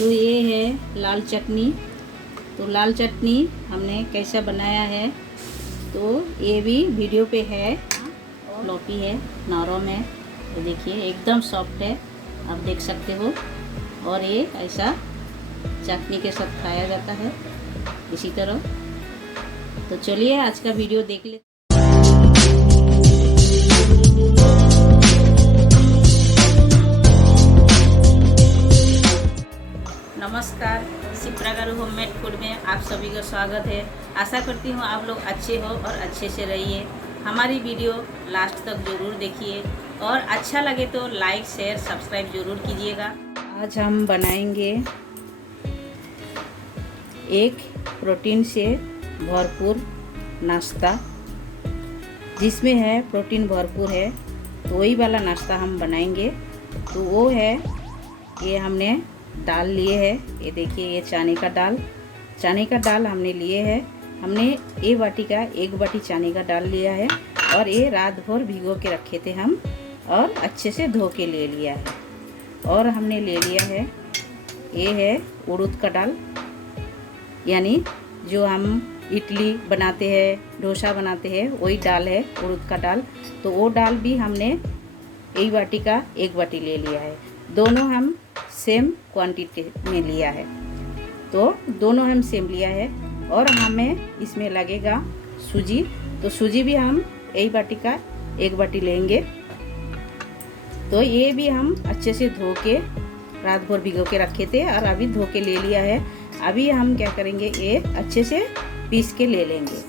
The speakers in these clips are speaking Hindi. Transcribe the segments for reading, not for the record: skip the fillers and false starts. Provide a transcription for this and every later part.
तो ये है लाल चटनी। तो लाल चटनी हमने कैसा बनाया है तो ये भी वीडियो पे है। फ्लॉपी है, नरम है, ये देखिए एकदम सॉफ्ट है, आप देख सकते हो। और ये ऐसा चटनी के साथ खाया जाता है इसी तरह। तो चलिए आज का वीडियो देख ले। नमस्कार, शिप्रागारू होममेड फूड में आप सभी का स्वागत है। आशा करती हूँ आप लोग अच्छे हो और अच्छे से रहिए। हमारी वीडियो लास्ट तक ज़रूर देखिए और अच्छा लगे तो लाइक शेयर सब्सक्राइब ज़रूर कीजिएगा। आज हम बनाएंगे एक प्रोटीन से भरपूर नाश्ता, जिसमें है प्रोटीन भरपूर है, तो वही वाला नाश्ता हम बनाएंगे। तो वो है, ये हमने दाल लिए है, ये देखिए ये चने का दाल हमने लिए है। हमने एक बाटी चने का दाल लिया है और ये रात भर भिगो के रखे थे हम और अच्छे से धो के ले लिया है। और हमने ले लिया है, ये है उड़द का दाल, यानी जो हम इडली बनाते हैं, डोसा बनाते हैं, वही दाल है उड़द का दाल। तो वो दाल भी हमने एक बाटी ले लिया है। दोनों हम सेम क्वांटिटी में लिया है, तो दोनों हम सेम लिया है। और हमें इसमें लगेगा सूजी, तो सूजी भी हम एक बाटी लेंगे। तो ये भी हम अच्छे से धो के रात भर भिगो के रखे थे और अभी धो के ले लिया है। अभी हम क्या करेंगे, ये अच्छे से पीस के ले लेंगे।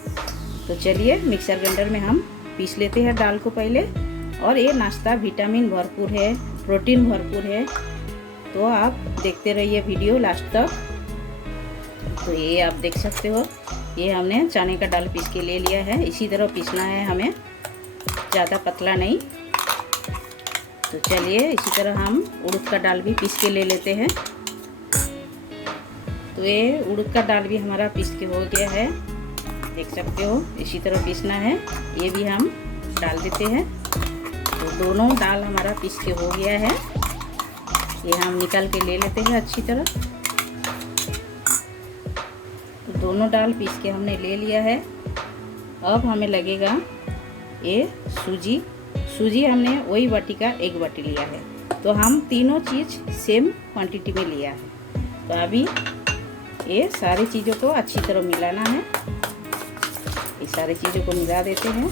तो चलिए मिक्सर ग्राइंडर में हम पीस लेते हैं दाल को पहले। और ये नाश्ता विटामिन भरपूर है, प्रोटीन भरपूर है, तो आप देखते रहिए वीडियो लास्ट तक। तो ये आप देख सकते हो, ये हमने चने का दाल पीस के ले लिया है। इसी तरह पीसना है हमें, ज़्यादा पतला नहीं। तो चलिए इसी तरह हम उड़द का दाल भी पीस के ले लेते हैं। तो ये उड़द का दाल भी हमारा पीस के हो गया है, देख सकते हो। इसी तरह पीसना है, ये भी हम डाल देते हैं। तो दोनों दाल हमारा पीस के हो गया है, ये हम निकाल के ले लेते हैं अच्छी तरह। तो दोनों दाल पीस के हमने ले लिया है। अब हमें लगेगा ये सूजी हमने वही एक बाटी लिया है। तो हम तीनों चीज़ सेम क्वांटिटी में लिया है। तो अभी ये सारी चीज़ों को अच्छी तरह मिलाना है, ये सारी चीज़ों को मिला देते हैं।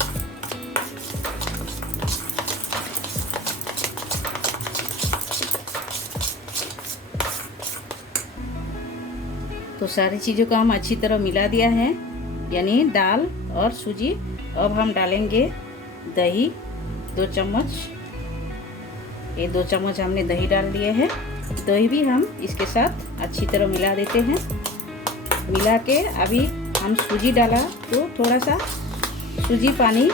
तो सारी चीज़ों को हम अच्छी तरह मिला दिया है, यानी दाल और सूजी। अब हम डालेंगे दही 2 चम्मच, ये 2 चम्मच हमने दही डाल दिए हैं। दही भी हम इसके साथ अच्छी तरह मिला देते हैं। मिला के अभी हम सूजी डाला तो थोड़ा सा सूजी पानी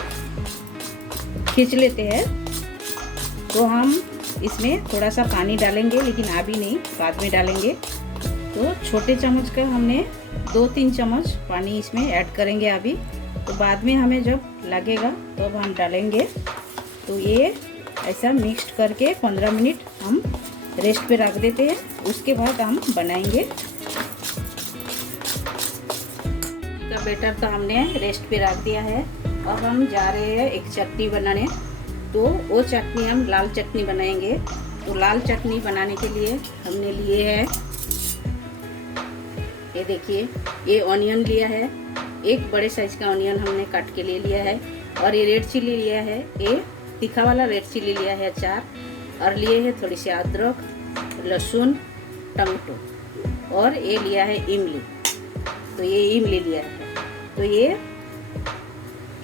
खींच लेते हैं, तो हम इसमें थोड़ा सा पानी डालेंगे, लेकिन अभी नहीं, बाद में डालेंगे। तो छोटे चम्मच का हमने 2-3 चम्मच पानी इसमें ऐड करेंगे अभी। तो बाद में हमें जब लगेगा तो अब हम डालेंगे। तो ये ऐसा मिक्स करके 15 मिनट हम रेस्ट पे रख देते हैं, उसके बाद हम बनाएंगे। का बैटर तो हमने रेस्ट पे रख दिया है। अब हम जा रहे हैं एक चटनी बनाने। तो वो चटनी हम लाल चटनी बनाएंगे। तो लाल चटनी बनाने के लिए हमने लिए है, ये देखिए ये ऑनियन लिया है, एक बड़े साइज का ऑनियन हमने काट के ले लिया है। और ये रेड चिल्ली लिया है, ये तीखा वाला रेड चिल्ली लिया है 4। और लिए है थोड़ी सी अदरक, लहसुन, टमाटो। और ये लिया है इमली, तो ये इमली लिया है। तो ये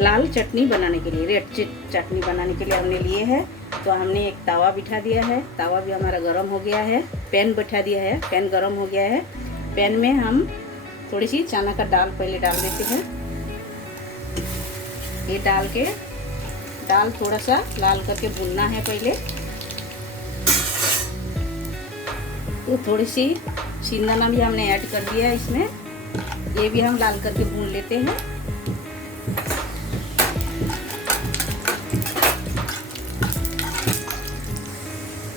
लाल चटनी बनाने के लिए, रेड चटनी बनाने के लिए हमने लिए है। तो हमने एक तवा बिठा दिया है, तवा भी हमारा गर्म हो गया है। पैन बिठा दिया है, पैन गर्म हो गया है। पैन में हम थोड़ी सी चना का दाल पहले डाल देते हैं। ये डाल के दाल थोड़ा सा लाल करके भूनना है पहले। तो थोड़ी सी सिंदाना भी हमने ऐड कर दिया है इसमें, ये भी हम लाल करके भून लेते हैं।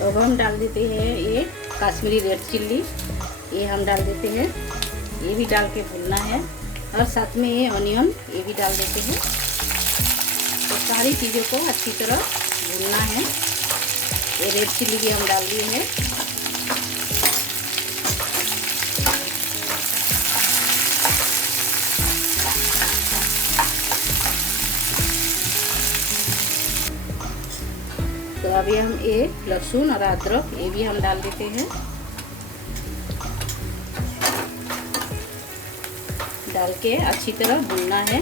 अब हम डाल देते हैं ये कश्मीरी रेड चिल्ली, ये हम डाल देते हैं। ये भी डाल के भूनना है और साथ में ये ऑनियन ये भी डाल देते हैं। तो सारी चीज़ों को अच्छी तरह भूनना है। ये रेड चिल्ली भी हम डाल दिए हैं। तो अभी हम ये लहसुन और अदरक ये भी हम डाल देते हैं। डाल के अच्छी तरह भूनना है।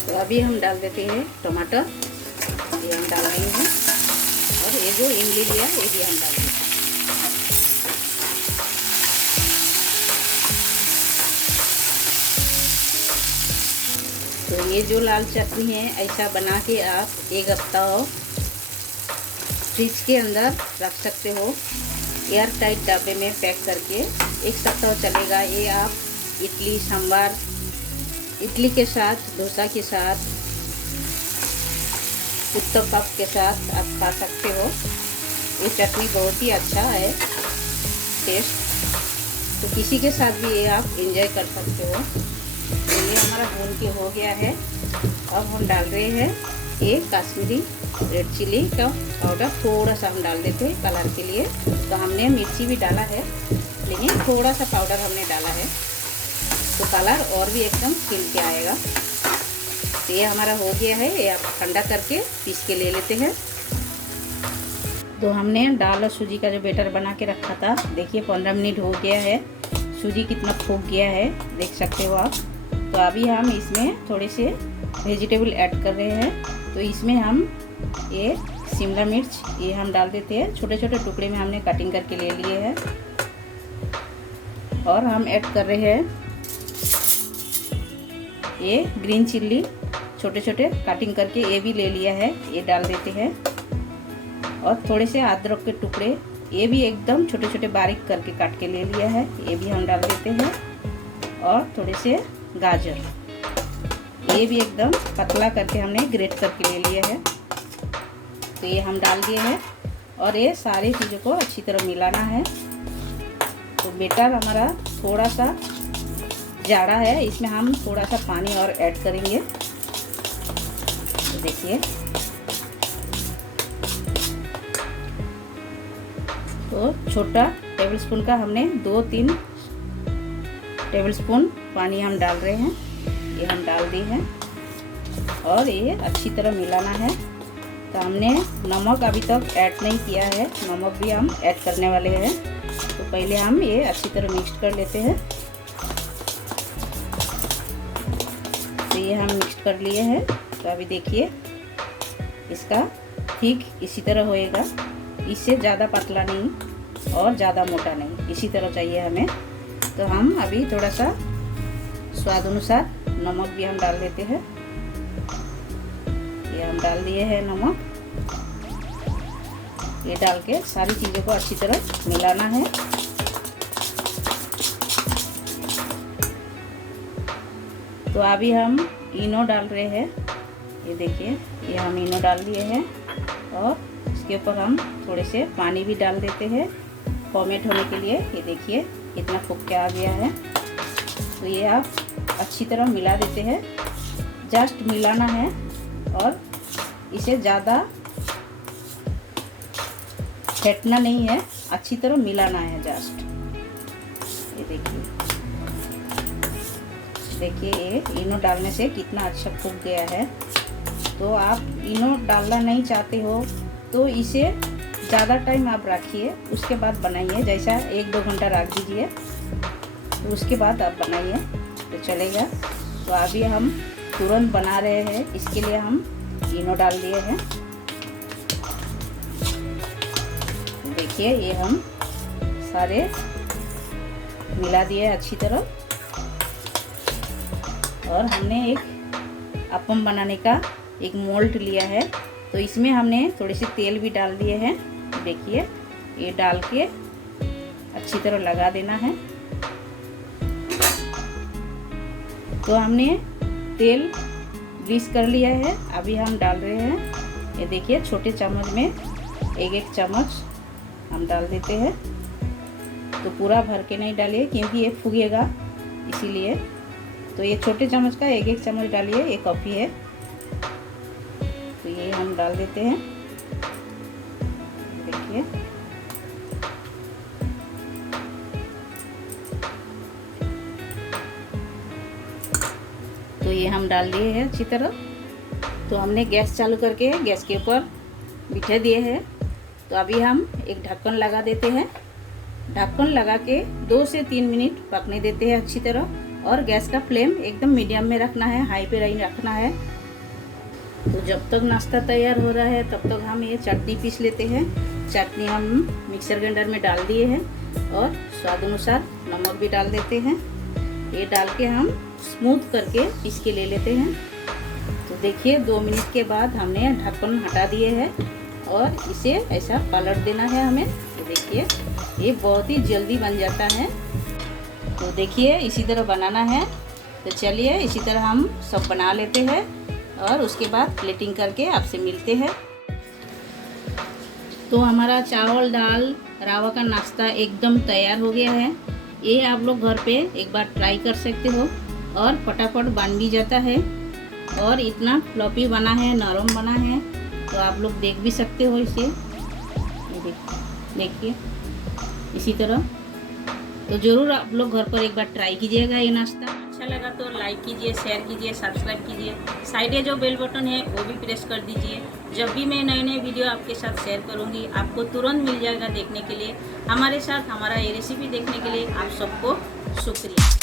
तो अभी हम डाल देते हैं टमाटर, ये हम डाल देंगे और ये जो इमली लिया ये भी हम डाल देते हैं। तो ये जो लाल चटनी है ऐसा बना के आप एक हफ्ता फ्रिज के अंदर रख सकते हो, एयर टाइट डब्बे में पैक करके। एक सप्ताह चलेगा। ये आप इडली सांभर, इडली के साथ, डोसा के साथ, उत्तपम के साथ आप खा सकते हो। ये चटनी बहुत ही अच्छा है टेस्ट, तो किसी के साथ भी ये आप एंजॉय कर सकते हो। तो ये हमारा भून के हो गया है। अब हम डाल रहे हैं ये कश्मीरी रेड चिल्ली का पाउडर, थोड़ा सा हम डाल देते हैं कलर के लिए। तो हमने मिर्ची भी डाला है लेकिन थोड़ा सा पाउडर हमने डाला है, तो कलर और भी एकदम खिल के आएगा। तो ये हमारा हो गया है। ये आप ठंडा करके पीस के ले लेते हैं। तो हमने दाल और सूजी का जो बैटर बना के रखा था, देखिए 15 मिनट हो गया है। सूजी कितना फूक गया है देख सकते हो आप। तो अभी हम इसमें थोड़े से वेजिटेबल ऐड कर रहे हैं। तो इसमें हम ये शिमला मिर्च ये हम डाल देते हैं। छोटे छोटे टुकड़े में हमने कटिंग करके ले लिए हैं। और हम ऐड कर रहे हैं ये ग्रीन चिल्ली, छोटे छोटे कटिंग करके ये भी ले लिया है, ये डाल देते हैं। और थोड़े से अदरक के टुकड़े ये भी एकदम छोटे छोटे बारीक करके काट के ले लिया है, ये भी हम डाल देते हैं। और थोड़े से गाजर ये भी एकदम पतला करके हमने ग्रेट करके ले लिया है, तो ये हम डाल दिए हैं। और ये सारी चीज़ों को अच्छी तरह मिलाना है। तो बैटर हमारा थोड़ा सा जाड़ा है, इसमें हम थोड़ा सा पानी और ऐड करेंगे। तो देखिए, तो छोटा टेबलस्पून का हमने 2-3 टेबलस्पून पानी हम डाल रहे हैं, ये हम डाल दिए हैं। और ये अच्छी तरह मिलाना है। तो हमने नमक अभी तक ऐड नहीं किया है, नमक भी हम ऐड करने वाले हैं। तो पहले हम ये अच्छी तरह मिक्स कर लेते हैं। तो ये हम मिक्स कर लिए हैं। तो अभी देखिए इसका ठीक इसी तरह होएगा, इससे ज़्यादा पतला नहीं और ज़्यादा मोटा नहीं, इसी तरह चाहिए हमें। तो हम अभी थोड़ा सा स्वाद अनुसार नमक भी हम डाल देते हैं। ये हम डाल दिए हैं नमक। ये डाल के सारी चीज़ों को अच्छी तरह मिलाना है। तो अभी हम इनो डाल रहे हैं। ये देखिए, ये हम इनो डाल दिए हैं। और इसके ऊपर हम थोड़े से पानी भी डाल देते हैं फॉर्मेट होने के लिए। ये देखिए कितना फूक के आ गया है। तो ये आप अच्छी तरह मिला देते हैं, जस्ट मिलाना है और इसे ज़्यादा फेंटना नहीं है, अच्छी तरह मिलाना है जस्ट। ये देखिए ये इनो डालने से कितना अच्छा फूक गया है। तो आप इनो डालना नहीं चाहते हो तो इसे ज़्यादा टाइम आप रखिए, उसके बाद बनाइए। जैसा 1-2 घंटा रख दीजिए, तो उसके बाद आप बनाइए तो चलेगा। तो अभी हम तुरंत बना रहे हैं, इसके लिए हम इनो डाल दिए हैं। देखिए ये हम सारे मिला दिए अच्छी तरह। और हमने एक अप्पम बनाने का एक मोल्ड लिया है, तो इसमें हमने थोड़े से तेल भी डाल दिए हैं। देखिए ये डाल के अच्छी तरह लगा देना है। तो हमने तेल ग्रीस कर लिया है, अभी हम डाल रहे हैं ये देखिए छोटे चम्मच में एक चम्मच हम डाल देते हैं। तो पूरा भर के नहीं डालिए क्योंकि ये फूगेगा, इसीलिए। तो ये छोटे चम्मच का एक चम्मच डालिए, ये कॉफ़ी है। तो ये हम डाल देते हैं, देखिए। तो ये हम डाल दिए हैं अच्छी तरह। तो हमने गैस चालू करके गैस के ऊपर बिठा दिए हैं। तो अभी हम एक ढक्कन लगा देते हैं। ढक्कन लगा के 2 से 3 मिनट पकने देते हैं अच्छी तरह। और गैस का फ्लेम एकदम मीडियम में रखना है, हाई पे नहीं रखना है। तो जब तक नाश्ता तैयार हो रहा है तब तक हम ये चटनी पीस लेते हैं। चटनी हम मिक्सर ग्राइंडर में डाल दिए हैं और स्वाद अनुसार नमक भी डाल देते हैं। ये डाल के हम स्मूथ करके पीस के ले लेते हैं। तो देखिए 2 मिनट के बाद हमने ढक्कन हटा दिए हैं और इसे ऐसा पलट देना है हमें। तो देखिए ये बहुत ही जल्दी बन जाता है। तो देखिए इसी तरह बनाना है। तो चलिए इसी तरह हम सब बना लेते हैं और उसके बाद प्लेटिंग करके आपसे मिलते हैं। तो हमारा चावल दाल रावा का नाश्ता एकदम तैयार हो गया है। ये आप लोग घर पे एक बार ट्राई कर सकते हो और फटाफट बन भी जाता है और इतना फ्लॉपी बना है, नरम बना है। तो आप लोग देख भी सकते हो इसे, देखिए इसी तरह। तो ज़रूर आप लोग घर पर एक बार ट्राई कीजिएगा ये नाश्ता। अच्छा लगा तो लाइक कीजिए, शेयर कीजिए, सब्सक्राइब कीजिए। साइड जो बेल बटन है वो भी प्रेस कर दीजिए। जब भी मैं नए नए वीडियो आपके साथ शेयर करूंगी आपको तुरंत मिल जाएगा देखने के लिए। हमारे साथ हमारा ये रेसिपी देखने के लिए आप सबको शुक्रिया।